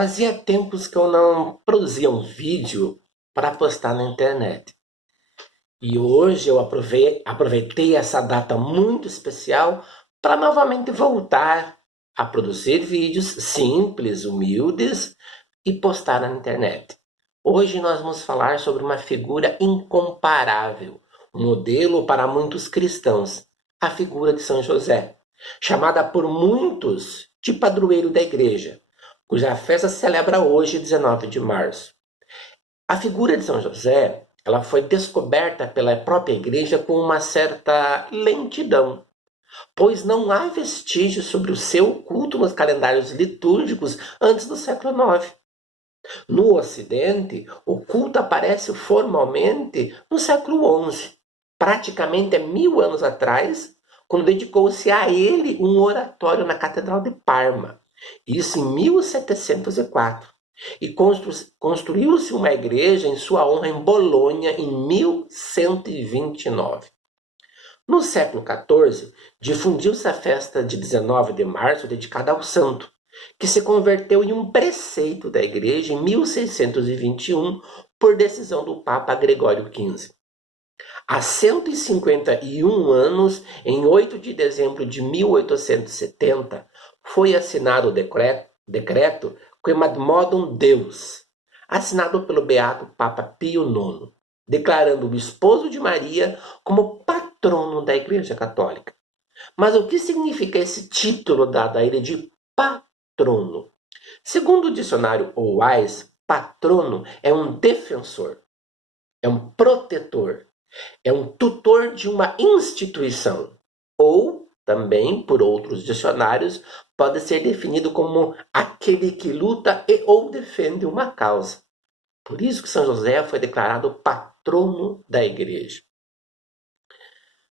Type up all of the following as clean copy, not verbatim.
Fazia tempos que eu não produzia um vídeo para postar na internet. E hoje eu aproveitei essa data muito especial para novamente voltar a produzir vídeos simples, humildes e postar na internet. Hoje nós vamos falar sobre uma figura incomparável, um modelo para muitos cristãos, a figura de São José, chamada por muitos de padroeiro da igreja, cuja festa se celebra hoje, 19 de março. A figura de São José, ela foi descoberta pela própria igreja com uma certa lentidão, pois não há vestígios sobre o seu culto nos calendários litúrgicos antes do século IX. No Ocidente, o culto aparece formalmente no século XI, praticamente há 1000 anos atrás, quando dedicou-se a ele um oratório na Catedral de Parma, isso em 1704. E construiu-se uma igreja em sua honra em Bolonha em 1129. No século XIV, difundiu-se a festa de 19 de março dedicada ao santo, que se converteu em um preceito da igreja em 1621 por decisão do Papa Gregório XV. Há 151 anos, em 8 de dezembro de 1870, foi assinado o decreto Quemadmodum Deus, assinado pelo beato Papa Pio IX, declarando o esposo de Maria como patrono da Igreja Católica. Mas o que significa esse título dado a ele de patrono? Segundo o dicionário Wise, patrono é um defensor, é um protetor, é um tutor de uma instituição, ou também, por outros dicionários, pode ser definido como aquele que luta e ou defende uma causa. Por isso que São José foi declarado patrono da igreja.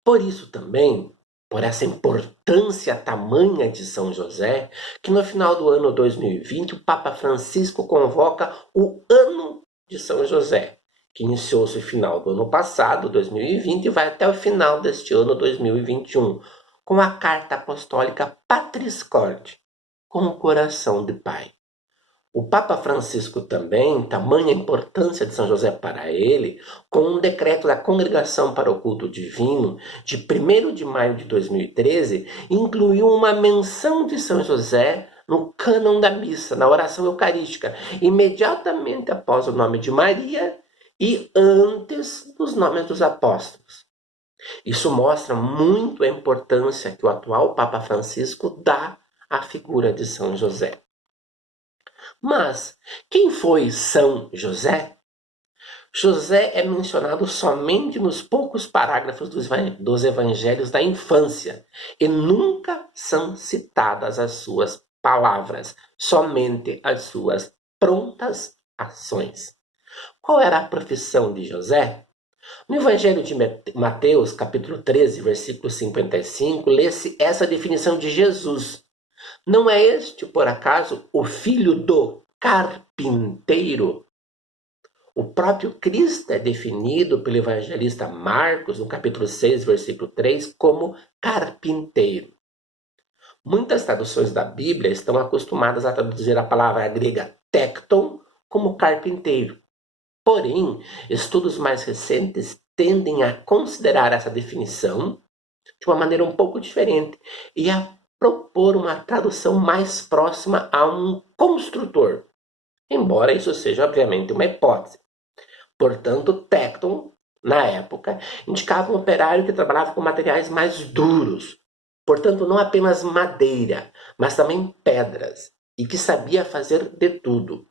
Por isso também, por essa importância tamanha de São José, que no final do ano 2020 o Papa Francisco convoca o Ano de São José, que iniciou-se no final do ano passado, 2020, e vai até o final deste ano, 2021, com a carta apostólica Patris Corde, com o coração de pai. O Papa Francisco também, tamanha a importância de São José para ele, com um decreto da Congregação para o Culto Divino, de 1º de maio de 2013, incluiu uma menção de São José no cânon da missa, na oração eucarística, imediatamente após o nome de Maria e antes dos nomes dos apóstolos. Isso mostra muito a importância que o atual Papa Francisco dá à figura de São José. Mas quem foi São José? José é mencionado somente nos poucos parágrafos dos evangelhos da infância e nunca são citadas as suas palavras, somente as suas prontas ações. Qual era a profissão de José? No Evangelho de Mateus, capítulo 13, versículo 55, lê-se essa definição de Jesus. Não é este, por acaso, o filho do carpinteiro? O próprio Cristo é definido pelo evangelista Marcos, no capítulo 6, versículo 3, como carpinteiro. Muitas traduções da Bíblia estão acostumadas a traduzir a palavra grega tecton como carpinteiro. Porém, estudos mais recentes tendem a considerar essa definição de uma maneira um pouco diferente e a propor uma tradução mais próxima a um construtor, embora isso seja obviamente uma hipótese. Portanto, tecton, na época, indicava um operário que trabalhava com materiais mais duros, portanto não apenas madeira, mas também pedras, e que sabia fazer de tudo.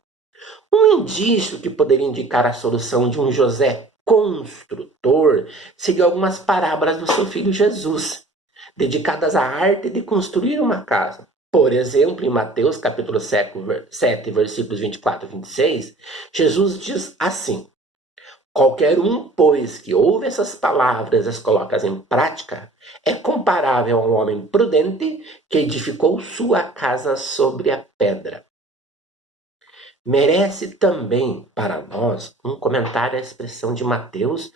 Um indício que poderia indicar a solução de um José construtor seria algumas parábolas do seu filho Jesus, dedicadas à arte de construir uma casa. Por exemplo, em Mateus capítulo 7, versículos 24 e 26, Jesus diz assim: qualquer um, pois, que ouve essas palavras e as coloca em prática, é comparável a um homem prudente que edificou sua casa sobre a pedra. Merece também para nós um comentário à expressão de Mateus,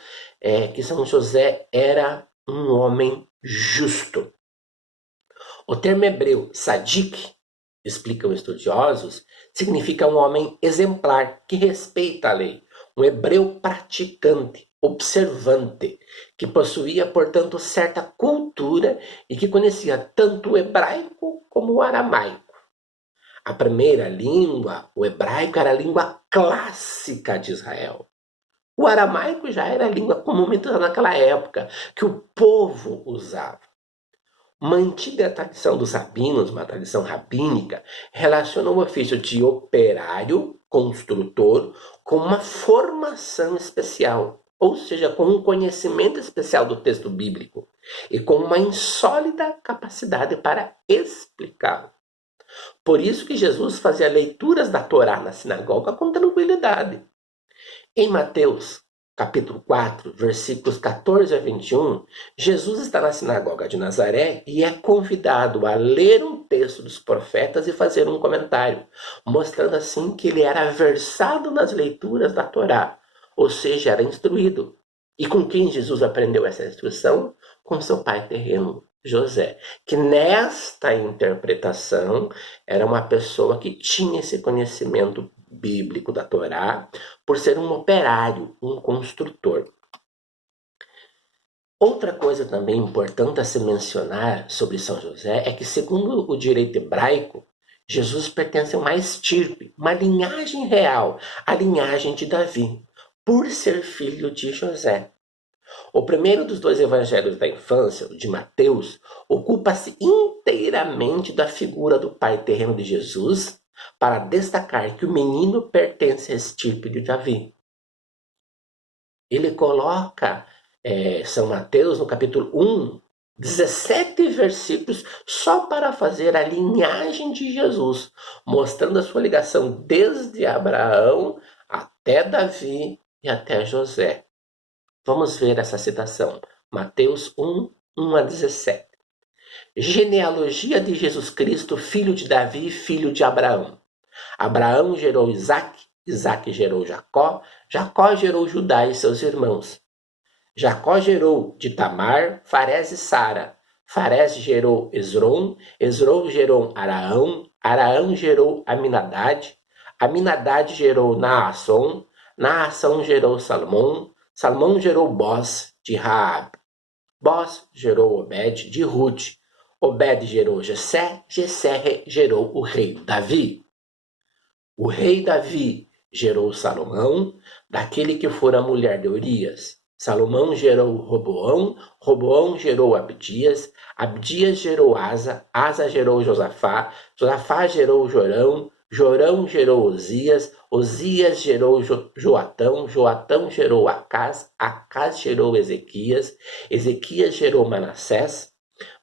que São José era um homem justo. O termo hebreu sadik explicam estudiosos, significa um homem exemplar, que respeita a lei, um hebreu praticante, observante, que possuía, portanto, certa cultura e que conhecia tanto o hebraico como o aramaico. A primeira língua, o hebraico, era a língua clássica de Israel. O aramaico já era a língua comumente usada naquela época, que o povo usava. Uma antiga tradição dos rabinos, uma tradição rabínica, relaciona o ofício de operário, construtor, com uma formação especial, ou seja, com um conhecimento especial do texto bíblico e com uma insólita capacidade para explicá-lo. Por isso que Jesus fazia leituras da Torá na sinagoga com tranquilidade. Em Mateus, capítulo 4, versículos 14 a 21, Jesus está na sinagoga de Nazaré e é convidado a ler um texto dos profetas e fazer um comentário, mostrando assim que ele era versado nas leituras da Torá, ou seja, era instruído. E com quem Jesus aprendeu essa instrução? Com seu pai terreno, José, que nesta interpretação era uma pessoa que tinha esse conhecimento bíblico da Torá, por ser um operário, um construtor. Outra coisa também importante a se mencionar sobre São José é que, segundo o direito hebraico, Jesus pertence a uma estirpe, uma linhagem real, a linhagem de Davi, por ser filho de José. O primeiro dos dois evangelhos da infância, o de Mateus, ocupa-se inteiramente da figura do pai terreno de Jesus, para destacar que o menino pertence à estirpe de Davi. Ele coloca São Mateus no capítulo 1, 17 versículos só para fazer a linhagem de Jesus, mostrando a sua ligação desde Abraão até Davi e até José. Vamos ver essa citação. Mateus 1, 1 a 17. Genealogia de Jesus Cristo, filho de Davi, filho de Abraão. Abraão gerou Isaque, Isaque gerou Jacó, Jacó gerou Judá e seus irmãos. Jacó gerou de Tamar, Farés e Sara. Farés gerou Esrom, Esrom gerou Araão, Araão gerou Aminadade, Aminadade gerou Naasson, Naasson gerou Salmão, Salmão gerou Boz de Raabe. Boz gerou Obed de Ruth. Obed gerou Jessé, Jessé gerou o rei Davi. O rei Davi gerou Salomão, daquele que fora mulher de Urias. Salomão gerou Roboão, Roboão gerou Abdias, Abdias gerou Asa, Asa gerou Josafá, Josafá gerou Jorão, Jorão gerou Osias, Osias gerou Joatão, Joatão gerou Acás, Acás gerou Ezequias, Ezequias gerou Manassés,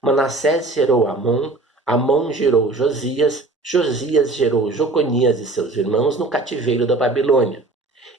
Manassés gerou Amon, Amon gerou Josias, Josias gerou Joconias e seus irmãos no cativeiro da Babilônia.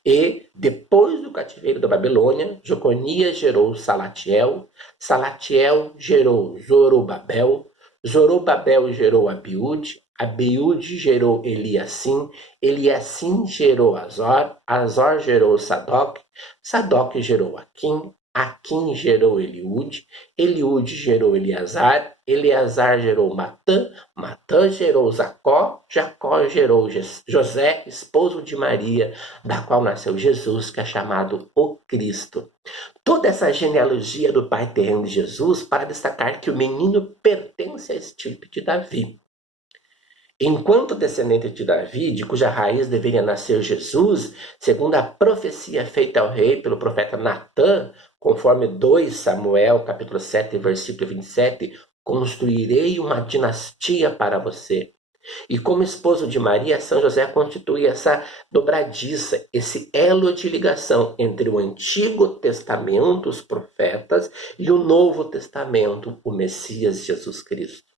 E, depois do cativeiro da Babilônia, Joconias gerou Salatiel, Salatiel gerou Zorobabel, Zorobabel gerou Abiúde, Abiúde gerou Eliassim, Eliassim gerou Azor, Azor gerou Sadoc, Sadoc gerou Aquim, Aquim gerou Eliúde, Eliúde gerou Eleazar, Eleazar gerou Matã, Matã gerou Jacó, Jacó gerou José, esposo de Maria, da qual nasceu Jesus, que é chamado o Cristo. Toda essa genealogia do pai terreno de Jesus para destacar que o menino pertence à estirpe de Davi. Enquanto descendente de Davi, de cuja raiz deveria nascer Jesus, segundo a profecia feita ao rei pelo profeta Natã, conforme 2 Samuel, capítulo 7, versículo 27, construirei uma dinastia para você. E como esposo de Maria, São José constitui essa dobradiça, esse elo de ligação entre o Antigo Testamento, os profetas, e o Novo Testamento, o Messias Jesus Cristo.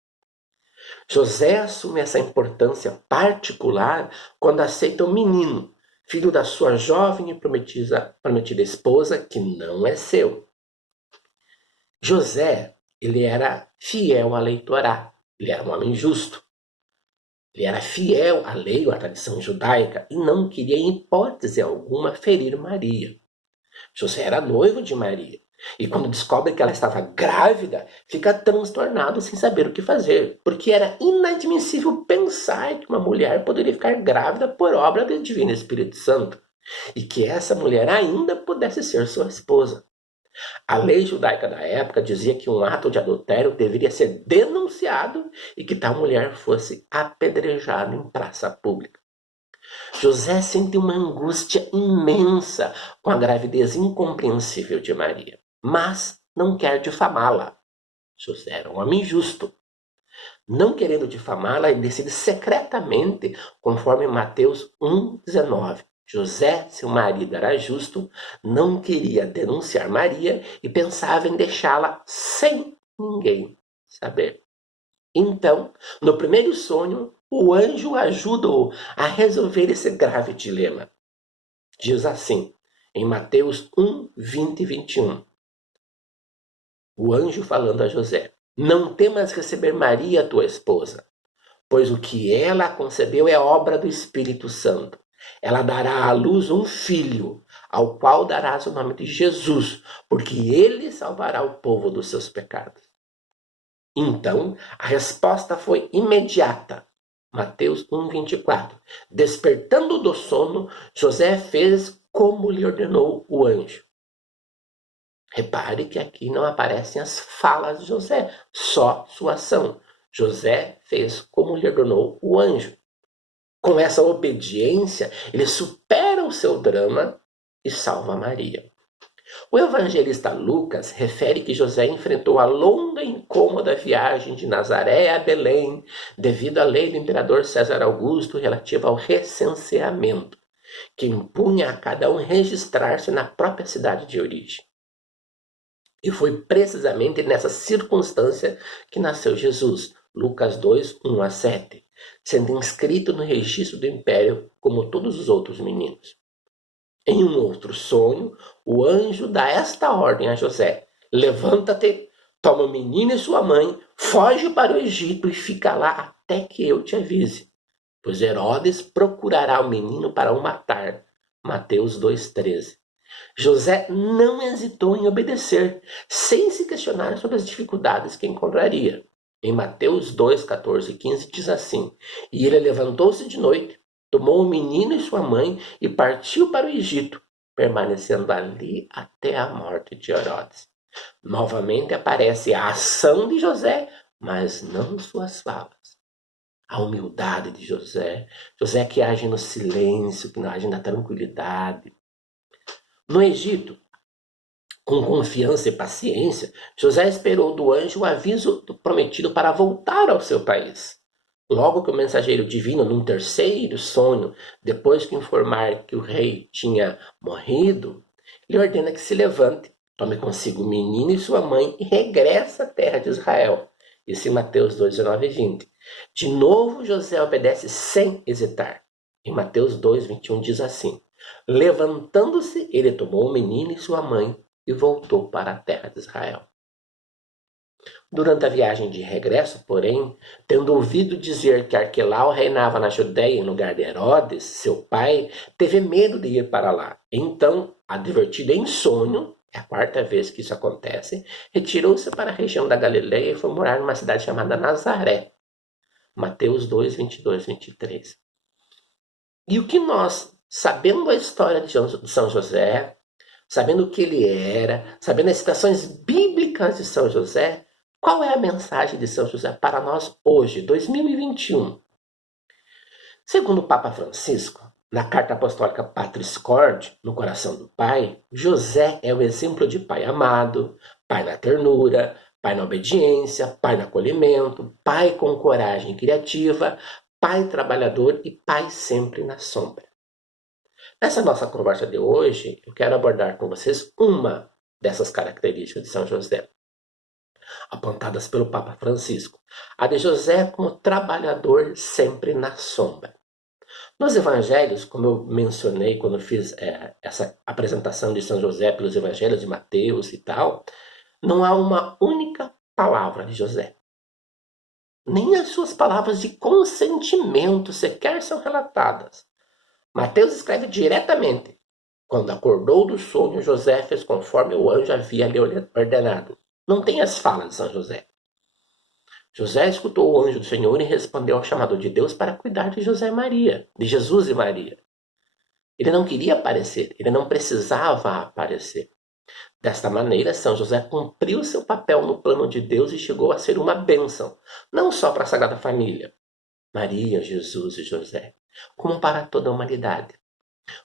José assume essa importância particular quando aceita um menino, filho da sua jovem e prometida esposa, que não é seu. José, ele era fiel à lei Torá, ele era um homem justo. Ele era fiel à lei, à tradição judaica, e não queria, em hipótese alguma, ferir Maria. José era noivo de Maria. E quando descobre que ela estava grávida, fica transtornado sem saber o que fazer, porque era inadmissível pensar que uma mulher poderia ficar grávida por obra do Divino Espírito Santo, e que essa mulher ainda pudesse ser sua esposa. A lei judaica da época dizia que um ato de adultério deveria ser denunciado e que tal mulher fosse apedrejada em praça pública. José sente uma angústia imensa com a gravidez incompreensível de Maria, mas não quer difamá-la. José era um homem justo. Não querendo difamá-la, ele decide secretamente, conforme Mateus 1,19. José, seu marido era justo, não queria denunciar Maria e pensava em deixá-la sem ninguém saber. Então, no primeiro sonho, o anjo ajuda-o a resolver esse grave dilema. Diz assim, em Mateus 1, 20 e 21. O anjo falando a José: Não temas receber Maria, tua esposa, pois o que ela concebeu é obra do Espírito Santo. Ela dará à luz um filho, ao qual darás o nome de Jesus, porque ele salvará o povo dos seus pecados. Então, a resposta foi imediata. Mateus 1, 24. Despertando do sono, José fez como lhe ordenou o anjo. Repare que aqui não aparecem as falas de José, só sua ação. José fez como lhe ordenou o anjo. Com essa obediência, ele supera o seu drama e salva Maria. O evangelista Lucas refere que José enfrentou a longa e incômoda viagem de Nazaré a Belém, devido à lei do imperador César Augusto relativa ao recenseamento, que impunha a cada um registrar-se na própria cidade de origem. E foi precisamente nessa circunstância que nasceu Jesus, Lucas 2, 1 a 7, sendo inscrito no registro do império como todos os outros meninos. Em um outro sonho, o anjo dá esta ordem a José: Levanta-te, toma o menino e sua mãe, foge para o Egito e fica lá até que eu te avise, pois Herodes procurará o menino para o matar. Mateus 2,13. José não hesitou em obedecer, sem se questionar sobre as dificuldades que encontraria. Em Mateus 2, 14 e 15 diz assim: E ele levantou-se de noite, tomou o menino e sua mãe e partiu para o Egito, permanecendo ali até a morte de Herodes. Novamente aparece a ação de José, mas não suas falas. A humildade de José, José que age no silêncio, que age na tranquilidade. No Egito, com confiança e paciência, José esperou do anjo o aviso prometido para voltar ao seu país. Logo que o mensageiro divino, num terceiro sonho, depois que informar que o rei tinha morrido, lhe ordena que se levante, tome consigo o menino e sua mãe e regresse à terra de Israel. Isso em Mateus 2, 19 e 20. De novo, José obedece sem hesitar. Em Mateus 2, 21 diz assim: Levantando-se, ele tomou o menino e sua mãe e voltou para a terra de Israel. Durante a viagem de regresso, porém, tendo ouvido dizer que Arquelau reinava na Judéia em lugar de Herodes, seu pai, teve medo de ir para lá. Então, advertido em sonho, é a quarta vez que isso acontece, retirou-se para a região da Galileia e foi morar numa cidade chamada Nazaré. Mateus 2, 22, 23. E o que nós, sabendo a história de São José, sabendo o que ele era, sabendo as citações bíblicas de São José, qual é a mensagem de São José para nós hoje, 2021? Segundo o Papa Francisco, na carta apostólica Patris Corde, no coração do Pai, José é o exemplo de pai amado, pai na ternura, pai na obediência, pai no acolhimento, pai com coragem criativa, pai trabalhador e pai sempre na sombra. Nessa nossa conversa de hoje, eu quero abordar com vocês uma dessas características de São José, apontadas pelo Papa Francisco, a de José como trabalhador sempre na sombra. Nos evangelhos, como eu mencionei quando fiz essa apresentação de São José pelos evangelhos de Mateus e tal, não há uma única palavra de José. Nem as suas palavras de consentimento sequer são relatadas. Mateus escreve diretamente: Quando acordou do sonho, José fez conforme o anjo havia lhe ordenado. Não tem as falas de São José. José escutou o anjo do Senhor e respondeu ao chamado de Deus para cuidar de José e Maria, de Jesus e Maria. Ele não queria aparecer, ele não precisava aparecer. Desta maneira, São José cumpriu seu papel no plano de Deus e chegou a ser uma bênção, não só para a Sagrada Família, Maria, Jesus e José, como para toda a humanidade.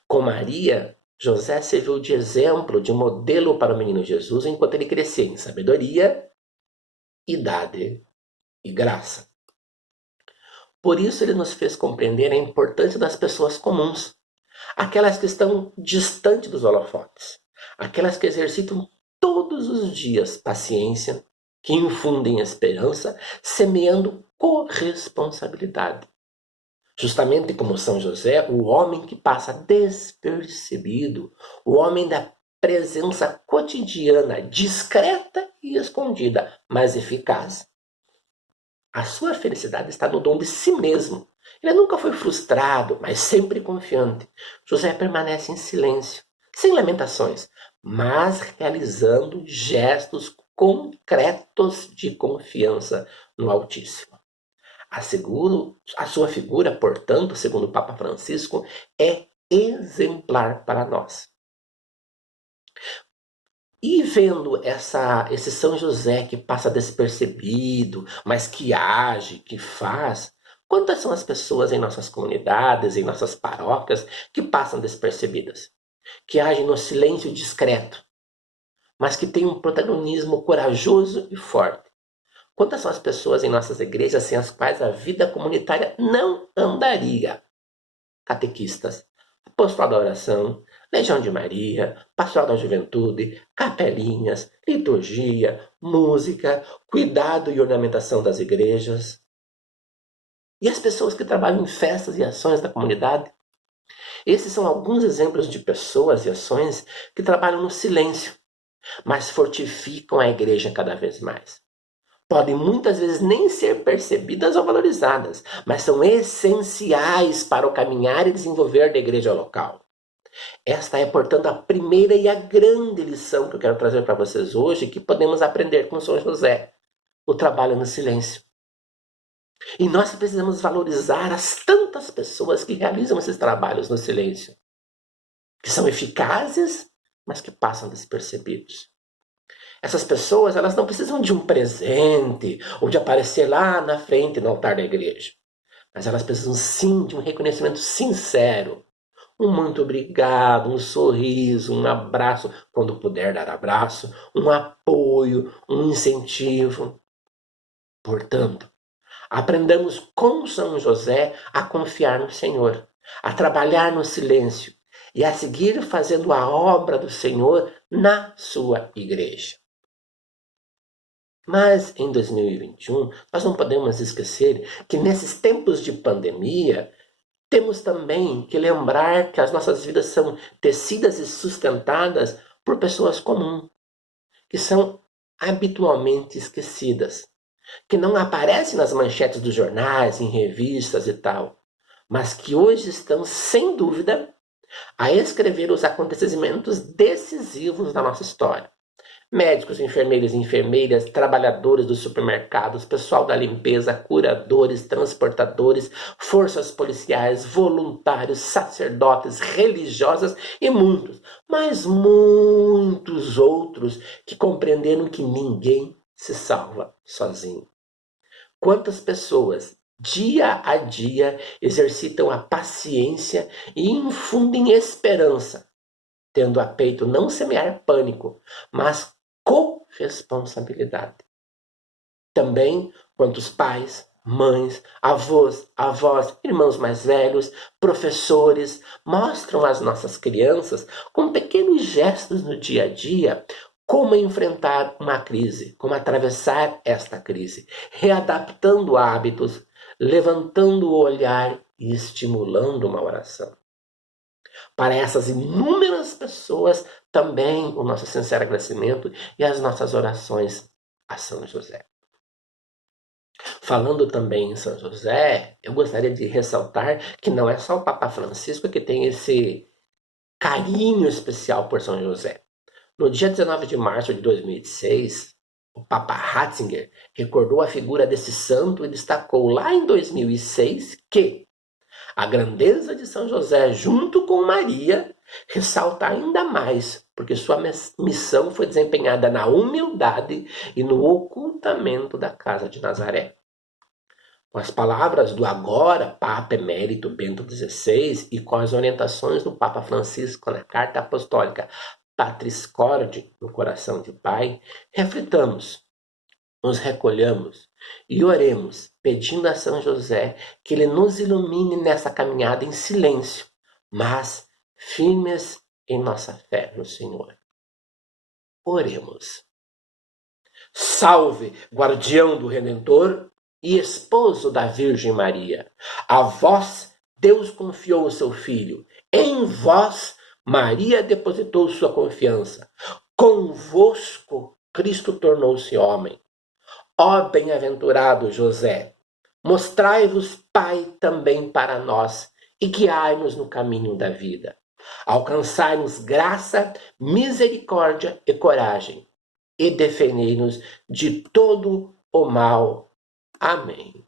Com Maria, José serviu de exemplo, de modelo para o menino Jesus enquanto ele crescia em sabedoria, idade e graça. Por isso ele nos fez compreender a importância das pessoas comuns, aquelas que estão distantes dos holofotes, aquelas que exercitam todos os dias paciência, que infundem esperança, semeando corresponsabilidade. Justamente como São José, o homem que passa despercebido, o homem da presença cotidiana, discreta e escondida, mas eficaz. A sua felicidade está no dom de si mesmo. Ele nunca foi frustrado, mas sempre confiante. José permanece em silêncio, sem lamentações, mas realizando gestos concretos de confiança no Altíssimo. A sua figura, portanto, segundo o Papa Francisco, é exemplar para nós. E vendo esse São José que passa despercebido, mas que age, que faz, quantas são as pessoas em nossas comunidades, em nossas paróquias, que passam despercebidas? Que agem no silêncio discreto, mas que têm um protagonismo corajoso e forte. Quantas são as pessoas em nossas igrejas sem as quais a vida comunitária não andaria? Catequistas, apostolado da oração, Legião de Maria, Pastoral da Juventude, capelinhas, liturgia, música, cuidado e ornamentação das igrejas. E as pessoas que trabalham em festas e ações da comunidade? Esses são alguns exemplos de pessoas e ações que trabalham no silêncio, mas fortificam a igreja cada vez mais. Podem muitas vezes nem ser percebidas ou valorizadas, mas são essenciais para o caminhar e desenvolver da igreja local. Esta é, portanto, a primeira e a grande lição que eu quero trazer para vocês hoje, que podemos aprender com São José: o trabalho no silêncio. E nós precisamos valorizar as tantas pessoas que realizam esses trabalhos no silêncio, que são eficazes, mas que passam despercebidos. Essas pessoas, elas não precisam de um presente ou de aparecer lá na frente no altar da igreja, mas elas precisam sim de um reconhecimento sincero. Um muito obrigado, um sorriso, um abraço, quando puder dar abraço, um apoio, um incentivo. Portanto, aprendamos com São José a confiar no Senhor, a trabalhar no silêncio e a seguir fazendo a obra do Senhor na sua igreja. Mas em 2021, nós não podemos esquecer que nesses tempos de pandemia, temos também que lembrar que as nossas vidas são tecidas e sustentadas por pessoas comuns, que são habitualmente esquecidas, que não aparecem nas manchetes dos jornais, em revistas e tal, mas que hoje estão, sem dúvida, a escrever os acontecimentos decisivos da nossa história. Médicos, enfermeiros e enfermeiras, trabalhadores dos supermercados, pessoal da limpeza, curadores, transportadores, forças policiais, voluntários, sacerdotes, religiosas e muitos, mas muitos outros que compreenderam que ninguém se salva sozinho. Quantas pessoas, dia a dia, exercitam a paciência e infundem esperança, tendo a peito não semear pânico, mas corresponsabilidade. Também quantos pais, mães, avós, irmãos mais velhos, professores mostram às nossas crianças, com pequenos gestos no dia a dia, como enfrentar uma crise, como atravessar esta crise, readaptando hábitos, levantando o olhar e estimulando uma oração. Para essas inúmeras pessoas, também o nosso sincero agradecimento e as nossas orações a São José. Falando também em São José, eu gostaria de ressaltar que não é só o Papa Francisco que tem carinho especial por São José. No dia 19 de março de 2006, o Papa Ratzinger recordou a figura desse santo e destacou lá em 2006 que a grandeza de São José, junto com Maria, ressalta ainda mais, porque sua missão foi desempenhada na humildade e no ocultamento da casa de Nazaré. Com as palavras do agora Papa Emérito Bento XVI e com as orientações do Papa Francisco na Carta Apostólica Patris Corde, no coração de Pai, reflitamos, nos recolhamos e oremos, pedindo a São José que ele nos ilumine nessa caminhada em silêncio, mas firmes em nossa fé no Senhor. Oremos. Salve, guardião do Redentor e esposo da Virgem Maria. A vós Deus confiou o seu Filho. Em vós Maria depositou sua confiança. Convosco Cristo tornou-se homem. Ó bem-aventurado José, mostrai-vos Pai também para nós e guiai-nos no caminho da vida. Alcançai-nos graça, misericórdia e coragem e defendei-nos de todo o mal. Amém.